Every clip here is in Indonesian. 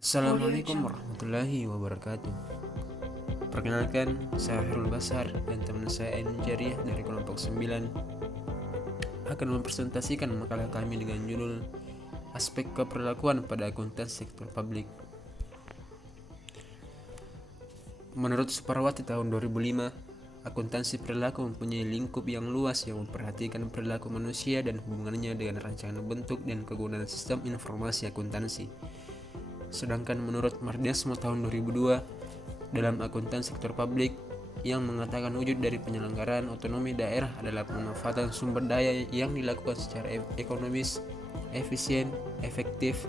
Assalamualaikum warahmatullahi wabarakatuh. Perkenalkan, saya Herul Basar dan teman saya Ainun Jariah dari kelompok 9 akan mempresentasikan makalah kami dengan judul Aspek Keperlakuan pada Akuntansi Sektor Publik. Menurut Suparwati tahun 2005, akuntansi perilaku mempunyai lingkup yang luas yang memperhatikan perilaku manusia dan hubungannya dengan rancangan bentuk dan kegunaan sistem informasi akuntansi. Sedangkan menurut Mardiasmo tahun 2002, dalam akuntansi sektor publik yang mengatakan wujud dari penyelenggaraan otonomi daerah adalah pemanfaatan sumber daya yang dilakukan secara ekonomis, efisien, efektif,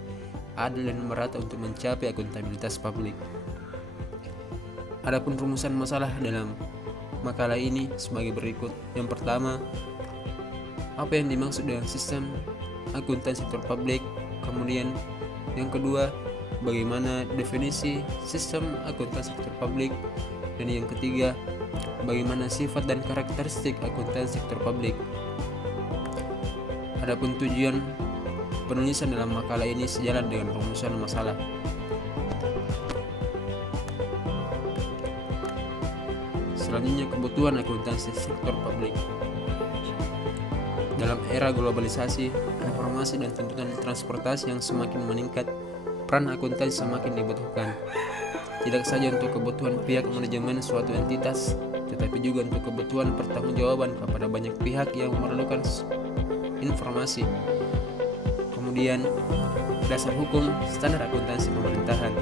adil dan merata untuk mencapai akuntabilitas publik. Adapun rumusan masalah dalam makalah ini sebagai berikut. Yang pertama, apa yang dimaksud dengan sistem akuntansi sektor publik? Kemudian yang kedua, bagaimana definisi sistem akuntansi sektor publik? Dan yang ketiga, bagaimana sifat dan karakteristik akuntansi sektor publik? Adapun tujuan penulisan dalam makalah ini sejalan dengan rumusan masalah. Selanjutnya, kebutuhan akuntansi sektor publik. Dalam era globalisasi, informasi dan tuntutan transportasi yang semakin meningkat, peran akuntansi semakin dibutuhkan. Tidak saja untuk kebutuhan pihak manajemen suatu entitas, tetapi juga untuk kebutuhan pertanggungjawaban kepada banyak pihak yang memerlukan informasi. Kemudian, dasar hukum standar akuntansi pemerintahan.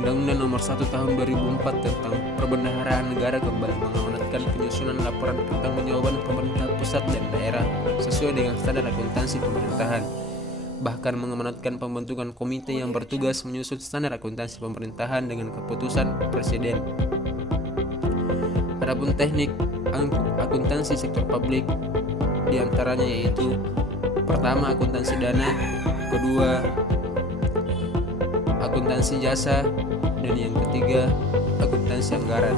Undang-Undang Nomor 1 Tahun 2004 tentang Perbendaharaan Negara kembali mengamanatkan penyusunan laporan pertanggungjawaban pemerintah pusat dan daerah sesuai dengan standar akuntansi pemerintahan, bahkan mengamanatkan pembentukan komite yang bertugas menyusun standar akuntansi pemerintahan dengan keputusan Presiden. Adapun teknik akuntansi sektor publik diantaranya yaitu: pertama, akuntansi dana; kedua, akuntansi jasa; dan yang ketiga, akuntansi anggaran.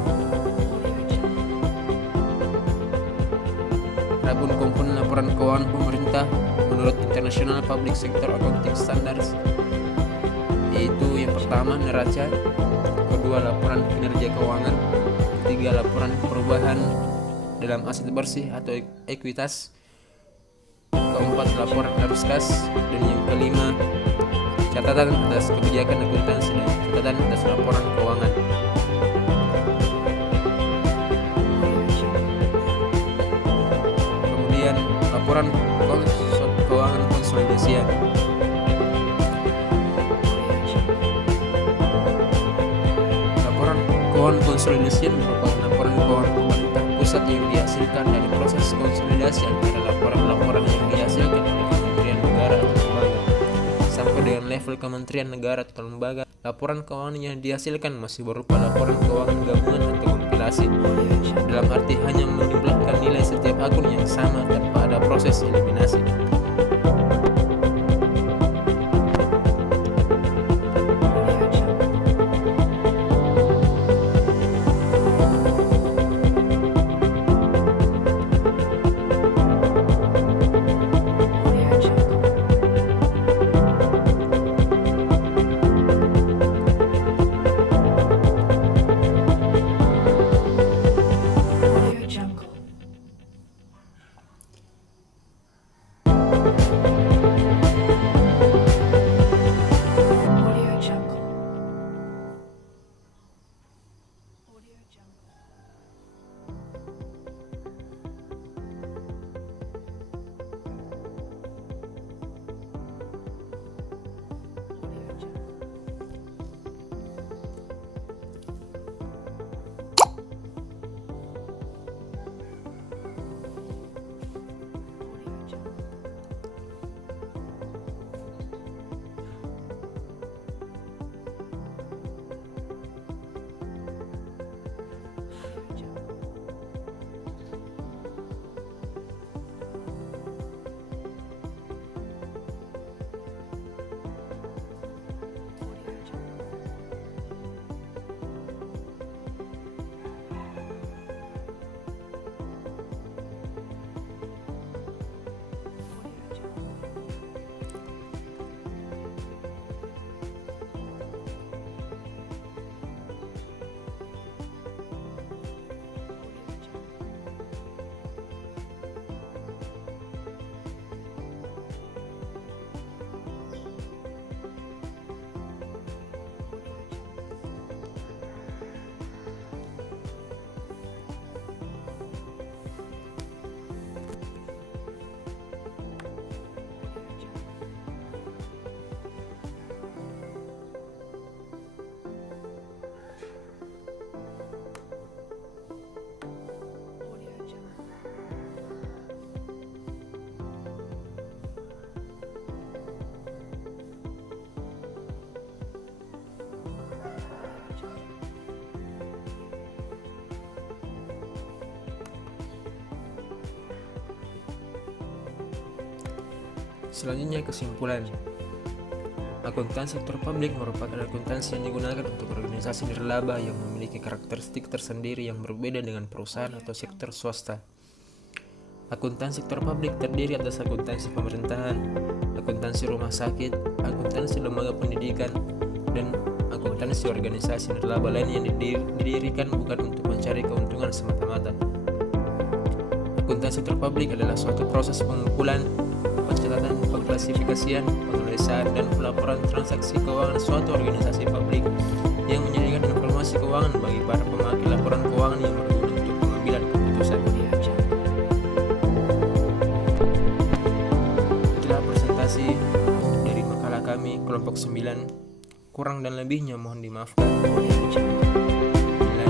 Adapun komponen laporan keuangan pemerintah menurut International Public Sector Accounting Standards yaitu yang pertama, neraca; kedua, laporan kinerja keuangan; ketiga, laporan perubahan dalam aset bersih atau ekuitas; keempat, laporan arus kas; dan yang kelima, catatan atas kebijakan akuntansi dan catatan atas laporan keuangan. Kemudian, laporan keuangan konsolidasian. Laporan keuangan konsolidasian merupakan laporan keuangan pemerintah pusat yang dihasilkan dari proses konsolidasi antara laporan-laporan yang dihasilkan oleh kementerian negara atau lembaga sampai dengan level kementerian negara atau lembaga. Laporan keuangan yang dihasilkan masih berupa laporan keuangan gabungan atau kompilasi, dalam arti hanya menjumlahkan nilai setiap akun yang sama tanpa ada proses eliminasi. Selanjutnya kesimpulan. Akuntansi sektor publik merupakan akuntansi yang digunakan untuk organisasi nirlaba yang memiliki karakteristik tersendiri yang berbeda dengan perusahaan atau sektor swasta. Akuntansi sektor publik terdiri atas akuntansi pemerintahan, akuntansi rumah sakit, akuntansi lembaga pendidikan, dan akuntansi organisasi nirlaba lain yang didirikan bukan untuk mencari keuntungan semata-mata. Akuntansi sektor publik adalah suatu proses pengumpulan, pencatatan, pengklasifikasian, penganalisaan, dan pelaporan transaksi keuangan suatu organisasi publik yang menyediakan informasi keuangan bagi para pemakai laporan keuangan yang berguna untuk pengambilan keputusan. Itulah presentasi dari makalah kami kelompok 9. Kurang dan lebihnya mohon dimaafkan. Bila